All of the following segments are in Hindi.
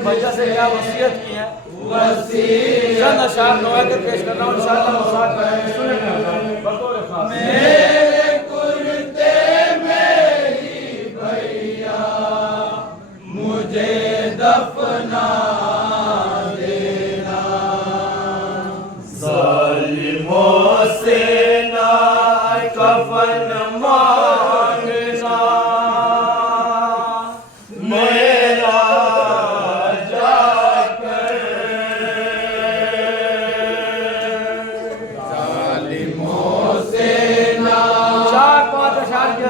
भैया से क्या वसीयत की है चंद अशार नोया के पेश कर रहा हूँ इंशाअल्लाह मुसाद करेंगे सुनेंगे बतौर खास मेरे कुर्ते में ही भैया मुझे दफना देना जालिमों से ना कफन मांगना मेरा जाकर जालिमों से ना चार पांच अशार के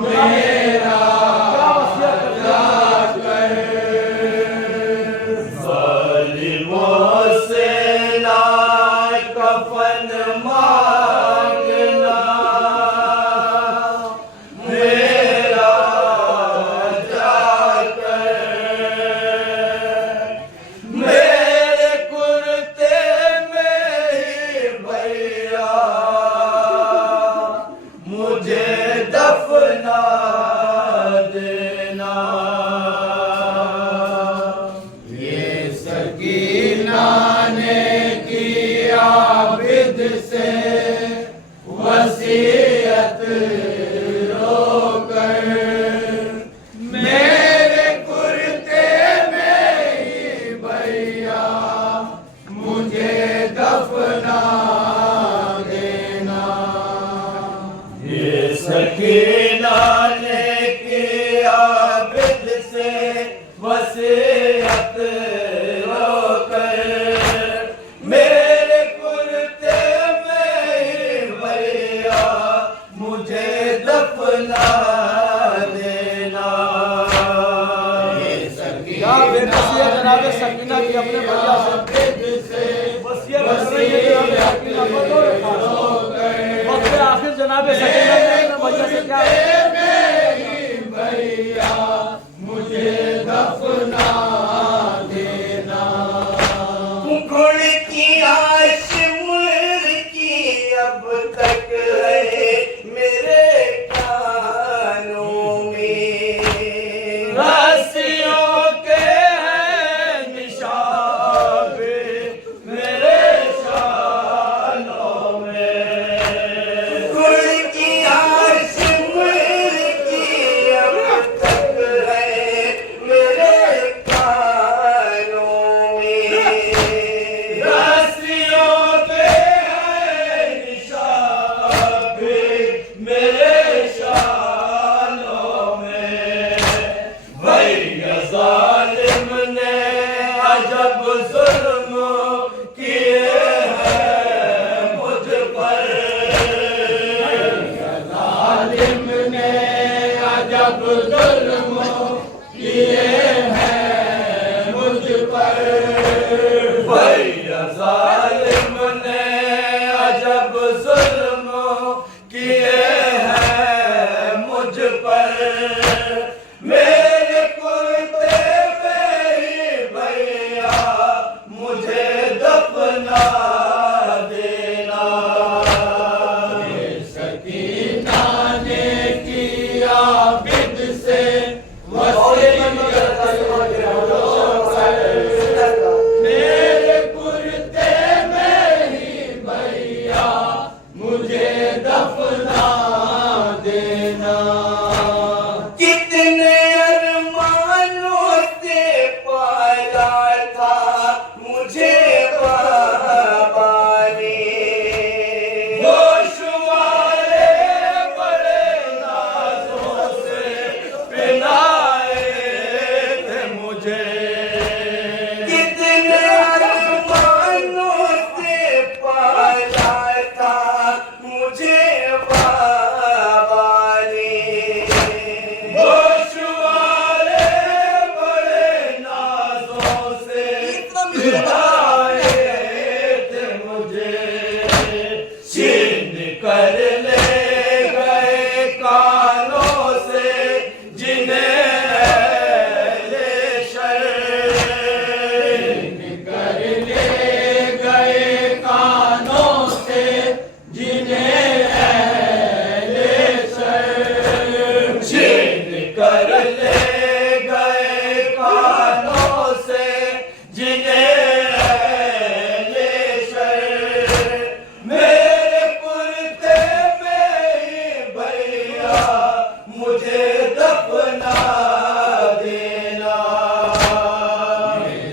मेरा जाकर जालिमों से ना कफन मांगना मेरा जाकर मेरे कुर्ते में ही भैया मुझे दफना देना ये सकीना ने किया बिद से वसीयत रोकर मेरे कुर्ते में ही भैया मुझे दफना देना ये सकीना ने किया बिद से वसीयत रोकर मेरे कुर्ते में ही भैया मुझे दफना देना ये क्या बेनसीह जनाब सकीना की अपने भैया से वसीयत कर रही है जनाब सकीना बतौर खास वक्त आखिर जनाब सकीना ने अपने भैया से क्या भैया मुझे दफना देना गुण की आश मुर की अब तक है मेरे कानों में रस्सियों के हैं निशान मेरे शालों में गुण की आश मुर की अब तक है मेरे कानों में रस्सियों के हैं निशान मेरे शालों में भैया जालिम ने अजब जुल्म किए हैं मुझ पर जालिम ने अजब जुल्म किए हैं मुझ पर भैया जालिम ने अजब जुल्म किए हैं मुझ पर मेरे कुर्ते में ही भैया मुझे दफना देना सकीना ने किया बिद से वसीयत रोकर मेरे कुर्ते में भैया मुझे दफना देना।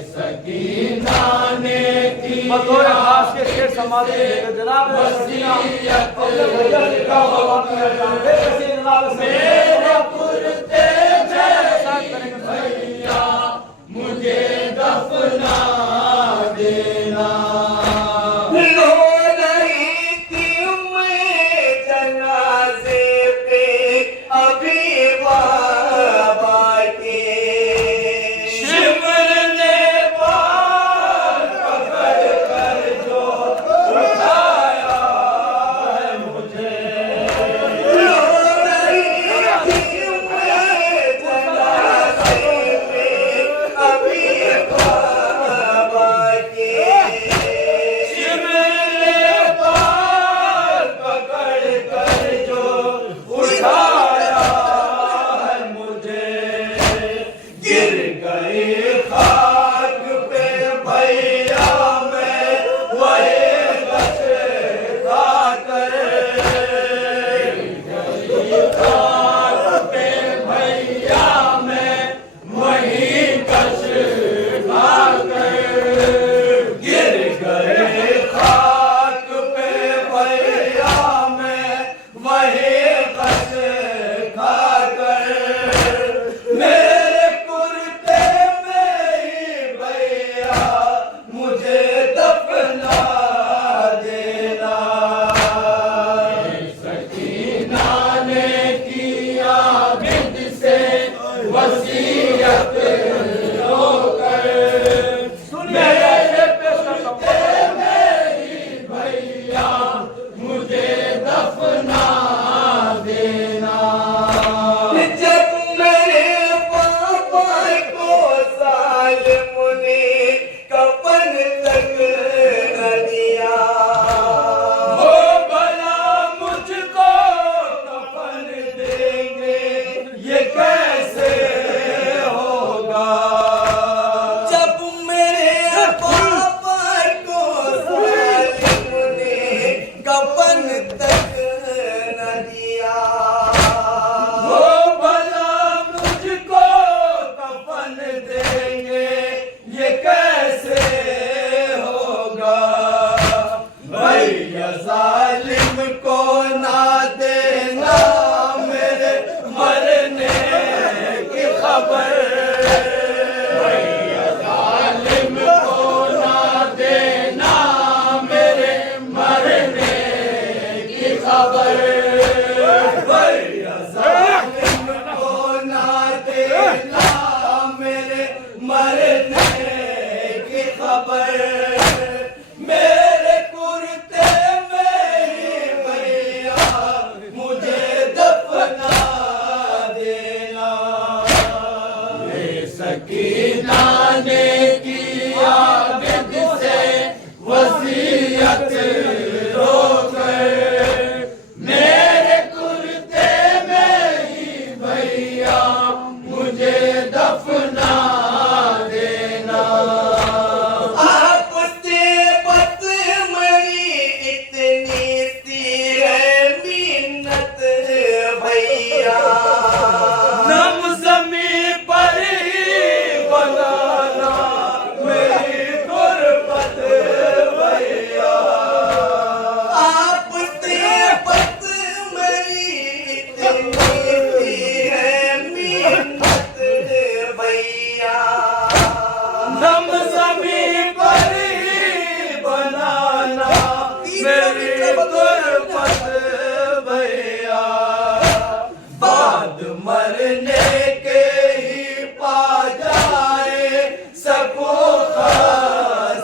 सकीना ने की बतौर खास के शेर समाज के जनाब वसीयत अपने भैया से क्या हुआ कैसे जनाब मेरे कुर्ते में भैया मुझे दफना देना। लो नहीं थी मैं जनाजे पे अभी बाबा के, शिमर ने बाल पकड़ कर जो उठाया है मुझे। लो नहीं थी मैं जनाजे पे अभी बाबा के, शिमर ने बाल पकड़ कर जो उठाया है मुझे। गिर गए खाक पे भैया मैं वही कश खाकर, खाक पे भैया मैं वही कश खाकर। गिर गए खाक पे भैया मैं वही कश खाकर। मेरे कुर्ते में ही भैया मुझे दफना देना। सकीना ने किया बिद से वसीयत रोकर, मेरे कुर्ते में ही भैया मुझे दफना देना। जब मेरे पापा को सालिम ने कफन तक न दिया, वो भला मुझको कफन देंगे ये कैसे होगा। जब मेरे पापा को सालिम ने कफन तक न दिया, वो भला मुझको कफन देंगे ये कैसे होगा। भैया जालिम को ना देना मेरे मरने की खबर। भैया जालिम को ना देना मेरे मरने की खबर। भैया जालिम को ना देना मेरे मरने की खबर। मेरे कुर्ते में ही भैया मुझे दफना देना। सकीना ने किया बिद से वसीयत रोकर, मेरे कुर्ते में ही भैया मुझे दफना देना। आपसे बत मरी इतनी सी है मिन्नत भैया, नम ज़मीं पर ही बनाना मेरी गुर्बत भैया। आपसे बत मरी इतनी सी है मिन्नत भैया, नम ज़मीं पर ही बनाना मेरी गुर्बत भैया। बाद मरने के ही पा जाए सको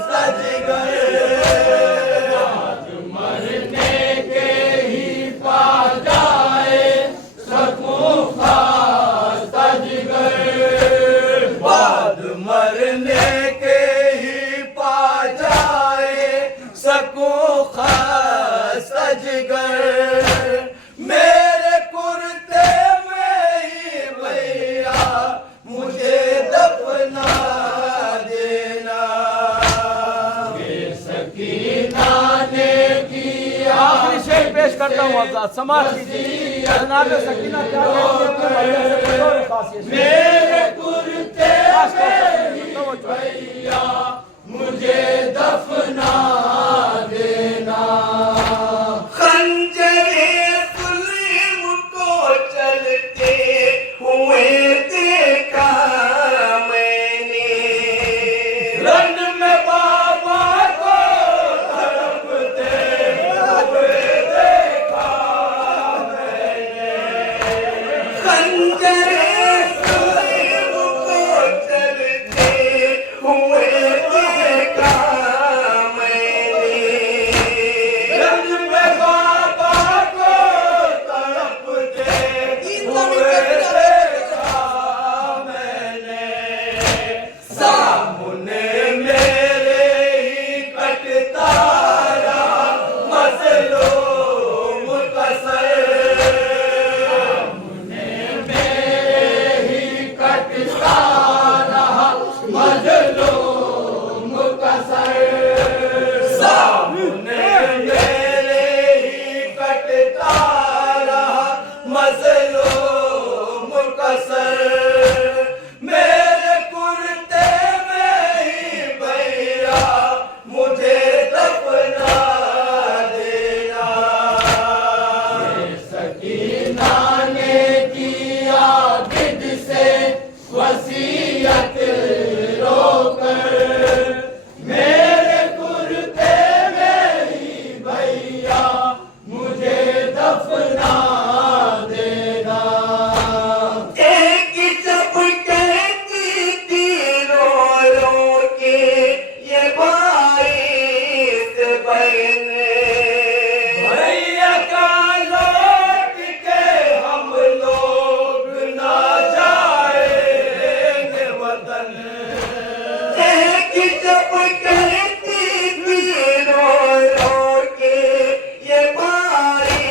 सजगर। बाद मरने के ही पा जाए सको सजगर। बाद मरने के ही पा जाए सको सजगर। मेरे कुर्ते में ही भैया मुझे दफना देना। सकीना ने किया आखिरी शेर पेश करता हूँ, समाज की जनाब सकीना क्या कहती है अपने भैया से बतौर खासियत मेरे कुर्ते में भैया मुझे दफना देना। खंजरे सुलीम को चलते हुए देखा मैंने, रन में बाबा को तड़पते हुए देखा मैंने। खंजरे सुलीम को चलते हुए देखा मैंने, रन में बाबा को तड़पते हुए देखा मैंने। सामने मेरे ही कटता रहा मज़लूम का सर, सामने मेरे ही कटता रहा मज़लूम का सर, सामने मेरे ही कटता रहा मज़लूम का सर। मेरे कुर्ते में ही भैया मुझे दफना देना। सकीना ने किया गिद से वसीयत रोकर, मेरे कुर्ते में ही भैया मुझे दफना देना। एक जब कहती थी रो रो के ये भाई से बहने, भैया का लौट के हम लोग ना जाएंगे वतन। एक जब कहती थी रो रो के ये भाई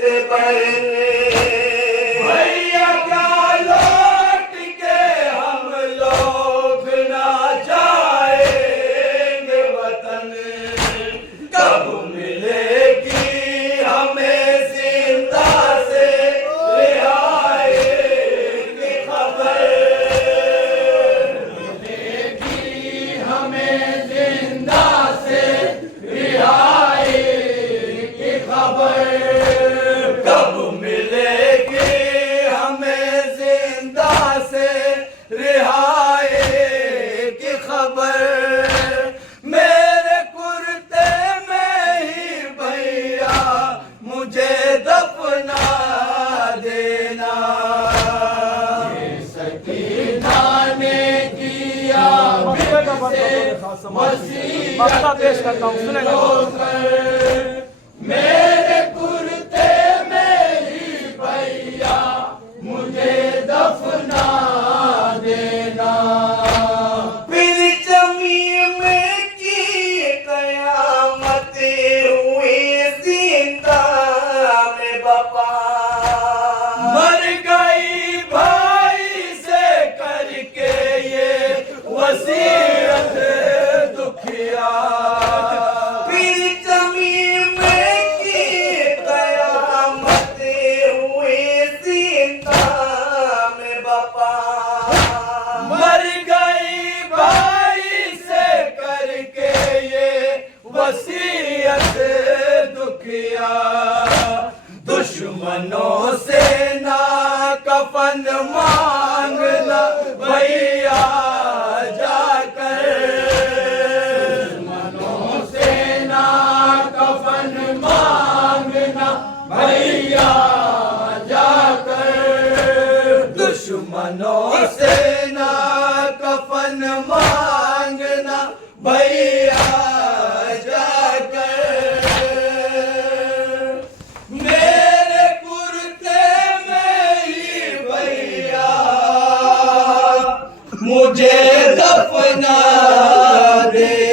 से बहने, भैया क्या लौट के हम लोग ना जाएंगे वतन। कब मिलेगी हमें जिंदा से रिहाई की खबर, मिलेगी हमें जिंदा से रिहाई की खबर। कब मिलेगी हमें जिंदा से रिहाई की खबर। मेरे कुर्ते में ही भैया मुझे दफना देना। सकीना ने किया मक्ता पेश करता हूँ सुनेंगे। मेरे कुर्ते में ही भैया मुझे दफना देना। फिर जमीन में की कयामत हुई जिंदा में बापा, मर गई भाई से करके ये वसीयत दुखिया। फिर जमीन में की कयामत हुई जिंदा में बापा, मर गई भाई से करके ये वसीयत दुखिया। दुश्मनों से ना कफन मांगना भैया जाकर, दुश्मनों से ना कफन मांगना भैया जाकर, दुश्मनों से ना कफन मांगना भैया जाकर। मेरे कुर्ते में ही भैया मुझे दफना दे।